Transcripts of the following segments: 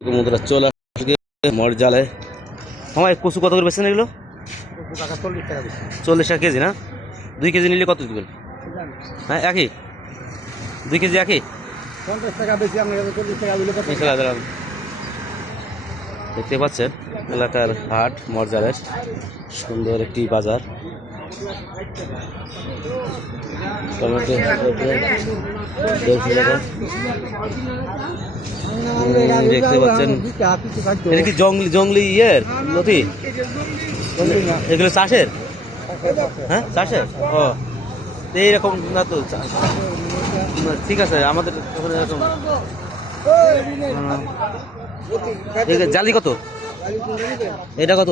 বন্ধুরা চলে আসবে মরজালে। আমার কচু কত করে বেছেন এগুলো? 40 টাকা কেজি না? 2 কেজি নিলে কত দেবেন? হ্যাঁ একই 2 কেজি একই 50 টাকা বেশি। দেখতে পাচ্ছেন এলাকার হাট মরজালের সুন্দর একটি বাজার। টমেটো 150 টাকা। দেখতে পাচ্ছেন এটা কি জঙ্গলি ইয়ের নথি? এগুলো চাষের? হ্যাঁ চাষের। ও এইরকম না তো ঠিক আছে আমাদের ওখানে এরকম। জালি কত? এটা কত?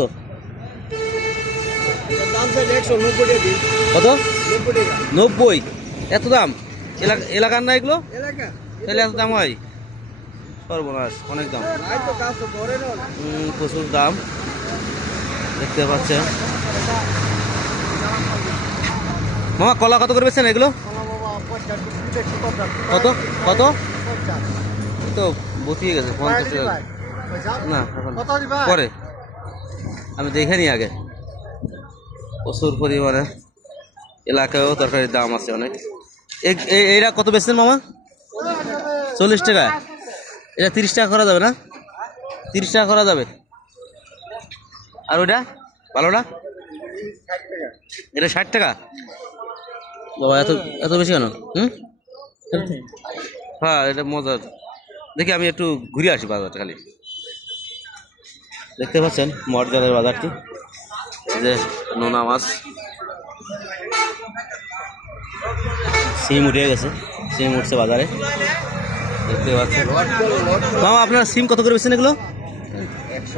কত? 90? এত দাম? এলাকার না এগুলো? তাহলে এত দাম হয়? সর্বনাশ, অনেক দাম। প্রচুর দাম দেখতে পাচ্ছেন। মামা কলা কত করে বেচছেন এগুলো? কত কত? তো বতিয়ে গেছে 50 টাকা না এখন পরে আমি দেখে নিই আগে। প্রচুর পরিমাণে এলাকায়ও তরকারির দাম আছে অনেক। এইটা কত বেচছেন মামা? 40 টাকা। এটা 30 টাকা করা যাবে না? 30 টাকা করা যাবে। আর ওইটা ভালোটা? এটা 60 টাকা। বাবা এত এত বেশি কেন? হ্যাঁ এটা মজার। দেখি আমি একটু ঘুরে আসি বাজারটা খালি। দেখতে পাচ্ছেন মরজালের বাজারটি, যে নোনা মাছ, সিম উঠে গেছে, সিম উঠছে বাজারে দেখতে পাচ্ছেন। মামা আপনার সিম কত করে বেছেন এগুলো?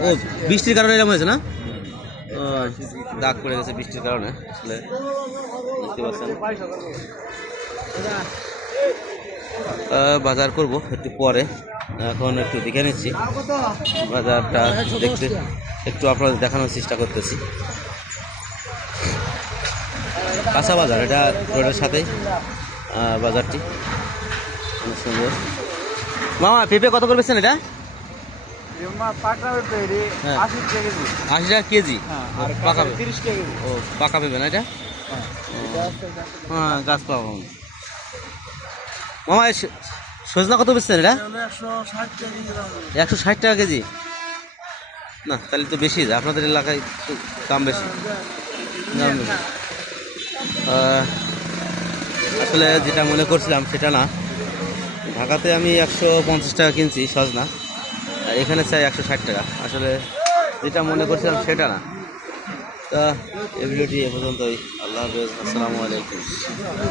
ও বৃষ্টির কারণে এরকম হয়েছে না? দাগ পড়ে গেছে বৃষ্টির কারণে আসলে দেখতে পাচ্ছেন। বাজার করব একটু পরে, এখন একটু দেখে নিচ্ছি বাজারটা, দেখতে একটু আপনাদের দেখানোর চেষ্টা করতেছি। কাঁচা বাজার, এটা রোডের সাথেই বাজারটি অনেক সুন্দর। মামা পেঁপে কত করে বেচছেন এটা? 80 টাকা কেজি। পাকা পেঁপে? ও পাকা পেঁপে না এটা? হ্যাঁ গাছ পাবো। মামা সজনা কত বেচছেন এটা? 160 টাকা কেজি। না তাহলে তো বেশি, আপনাদের এলাকায় একটু দাম বেশি। আসলে যেটা মনে করছিলাম সেটা না। ঢাকাতে আমি 150 টাকা কিনছি সজনা, আর এখানে চাই 160 টাকা। আসলে যেটা মনে করছিলাম সেটা না। তা এই ভিডিওটি এ পর্যন্তই। আল্লাহ হাফেজ, আসসালামু আলাইকুম।